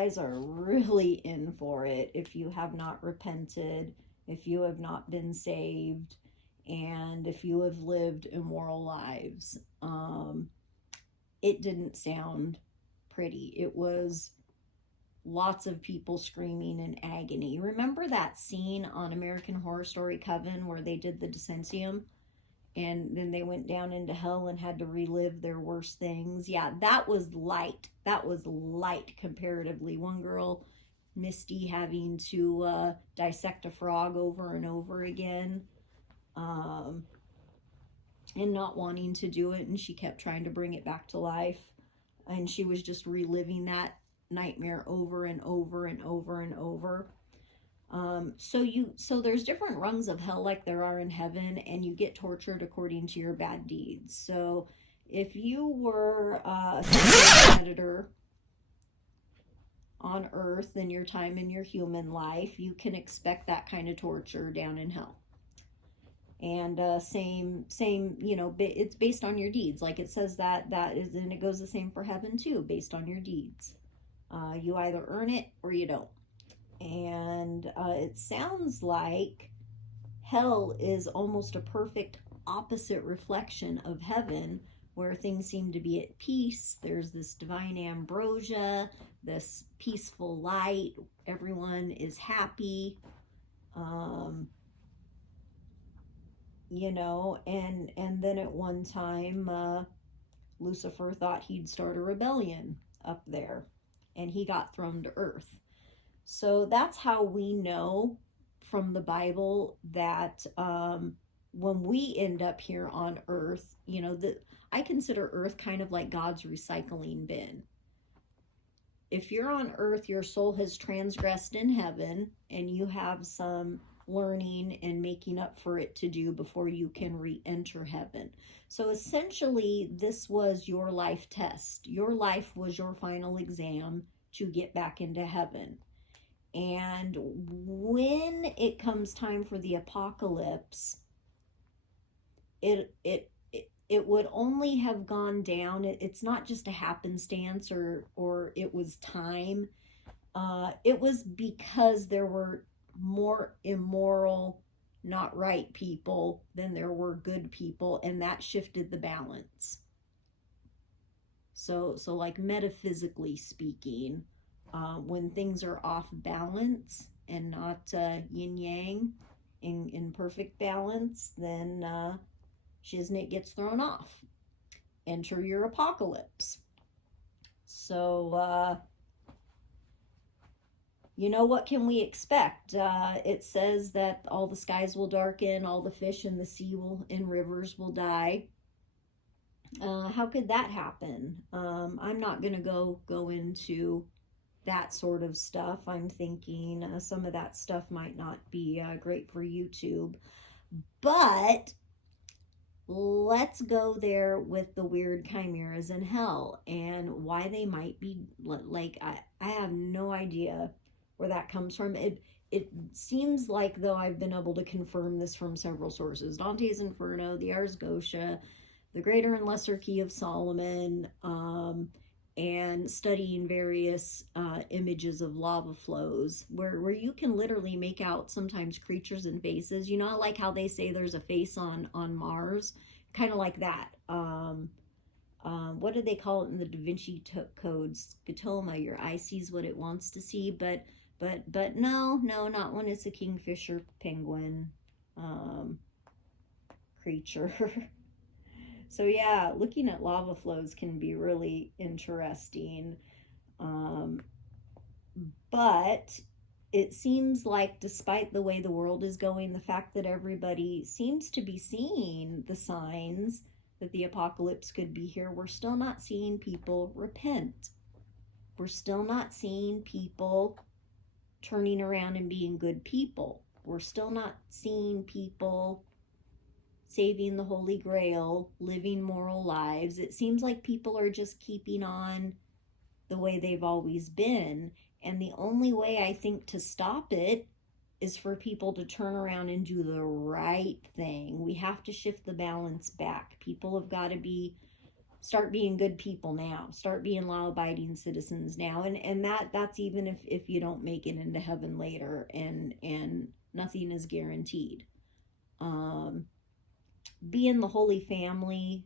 Guys are really in for it if you have not repented, if you have not been saved, and if you have lived immoral lives. It didn't sound pretty. It was lots of people screaming in agony. Remember that scene on American Horror Story Coven where they did the Decensium? And then they went down into hell and had to relive their worst things. Yeah, that was light. That was light comparatively. One girl, Misty, having to dissect a frog over and over again, and not wanting to do it, and she kept trying to bring it back to life, and she was just reliving that nightmare over and over and over and over. So there's different rungs of hell like there are in heaven, and you get tortured according to your bad deeds. So if you were a sexual predator on earth in your time in your human life, you can expect that kind of torture down in hell. And same, it's based on your deeds. Like it says that is, and it goes the same for heaven too, based on your deeds. You either earn it or you don't. And it sounds like hell is almost a perfect opposite reflection of heaven, where things seem to be at peace. There's this divine ambrosia, this peaceful light. Everyone is happy. And then at one time, Lucifer thought he'd start a rebellion up there, and he got thrown to earth. So that's how we know from the Bible that when we end up here on earth, I consider earth kind of like God's recycling bin. If you're on earth, your soul has transgressed in heaven, and you have some learning and making up for it to do before you can re-enter heaven. So essentially, this was your life test. Your life was your final exam to get back into heaven. And when it comes time for the apocalypse, it would only have gone down. It's not just a happenstance or it was time. It was because there were more immoral, not right people than there were good people, and that shifted the balance. So like metaphysically speaking, when things are off balance and not yin yang in perfect balance, then shiznit gets thrown off. Enter your apocalypse. So what can we expect? It says that all the skies will darken, all the fish in the sea and rivers will die. How could that happen? I'm not going to go into that sort of stuff. I'm thinking some of that stuff might not be great for YouTube. But let's go there with the weird chimeras in hell and why they might be like, I have no idea where that comes from. It seems like, though, I've been able to confirm this from several sources: Dante's Inferno, the Ars Goetia, the Greater and Lesser Key of Solomon, and studying various images of lava flows where you can literally make out sometimes creatures and faces. Like how they say there's a face on Mars, kind of like that. What do they call it in the Da Vinci Code? Scotoma. Your eye sees what it wants to see, but no, not when it's a kingfisher penguin creature. So yeah, looking at lava flows can be really interesting. But it seems like, despite the way the world is going, the fact that everybody seems to be seeing the signs that the apocalypse could be here, we're still not seeing people repent. We're still not seeing people turning around and being good people. We're still not seeing people saving the Holy Grail, living moral lives. It seems like people are just keeping on the way they've always been. And the only way, I think, to stop it is for people to turn around and do the right thing. We have to shift the balance back. People have got to be start being good people now, start being law-abiding citizens now. And that's even if you don't make it into heaven later, and nothing is guaranteed. Be in the Holy Family,